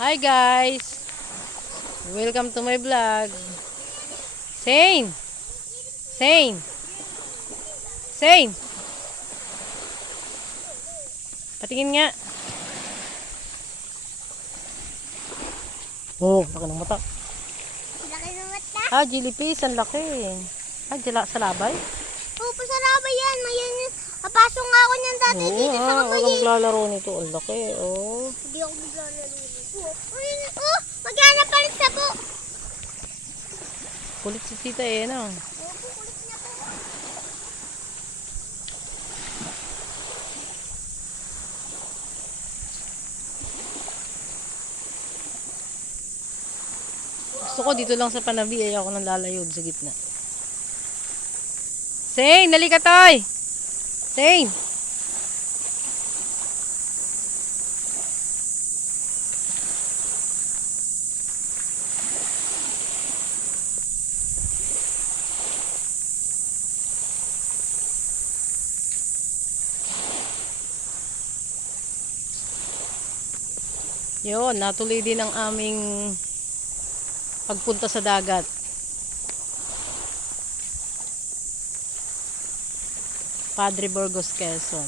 Hi guys! Welcome to my vlog. Shane! Shane! Shane! Patingin nga. Oh, laki ng mata. Laki ng mata? Jellyfish, ang laki. Sa labay? Oo, sa labay yan. Mayan yun. Napasok nga ako niyan dati dito sa Huwag kamay. kang maglalaro nito. Ang laki, oh. Hindi ako maglalaro nito. Maghanap pa rin sabo. Kulit si tita eh, no? Opo, kulit niya po. Gusto ko dito lang sa panabi. Ayaw ko nang lalayod sa gitna. Shane, dali ka toy! Shane! Yun, natuloy din ang aming pagpunta sa dagat. Padre Burgos, Quezon.